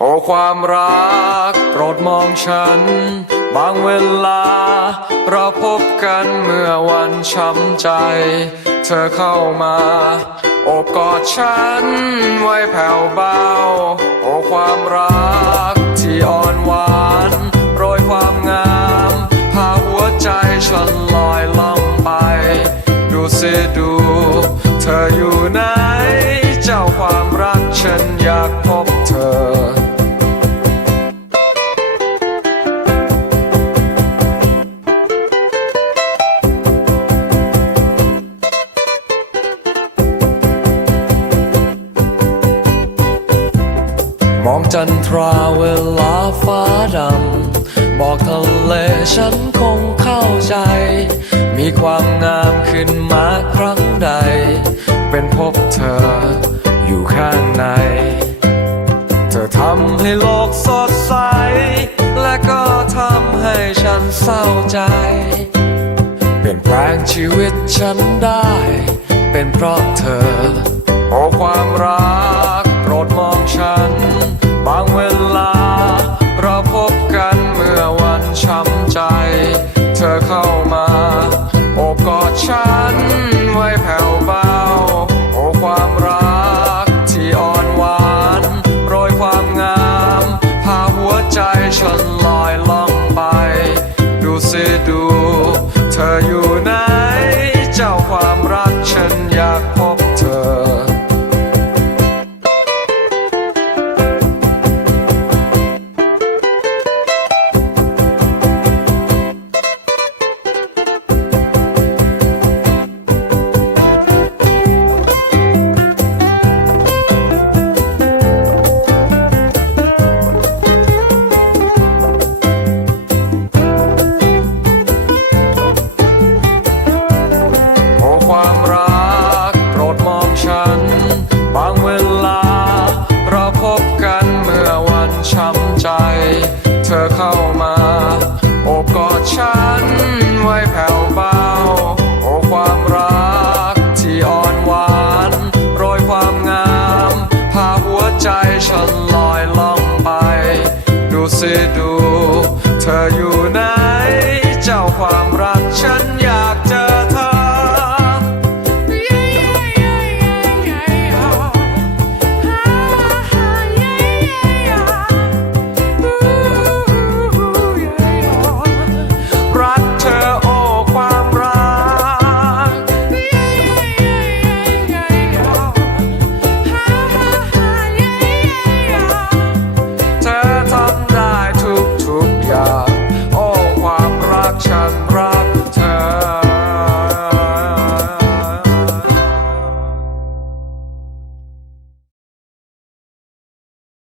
โอ้ความรักโปรดมองฉัน บางเวลา เราพบกันเมื่อวันช้ำใจ เธอเข้ามา โอบกอดฉัน ไว้แผ่วเบา โอ้ความรักที่อ่อนหวานโรยความงาม พาหัวใจฉันลอยล่องไป ดูสิดู เธออยู่ไหน เจ้าความรักฉันอยากพบเธอ จันทราเวลาฟ้าดำ บอกทะเลฉันคงเข้าใจ มีความงามขึ้นมาครั้งใด เป็นพบเธออยู่ข้างใน เธอทำให้โลกสดใส และก็ทำให้ฉันเศร้าใจ เปลี่ยนแปลงชีวิตฉันได้ เป็นเพราะเธอ โอ้ความรักโปรดมองฉัน บางเวลาเรา มา โอบกอดฉันไว้แผ่วเบา โอ้ความรักที่อ่อนหวานโรยความงาม พาหัวใจฉันลอยล่องไป ดูสิดู เธอ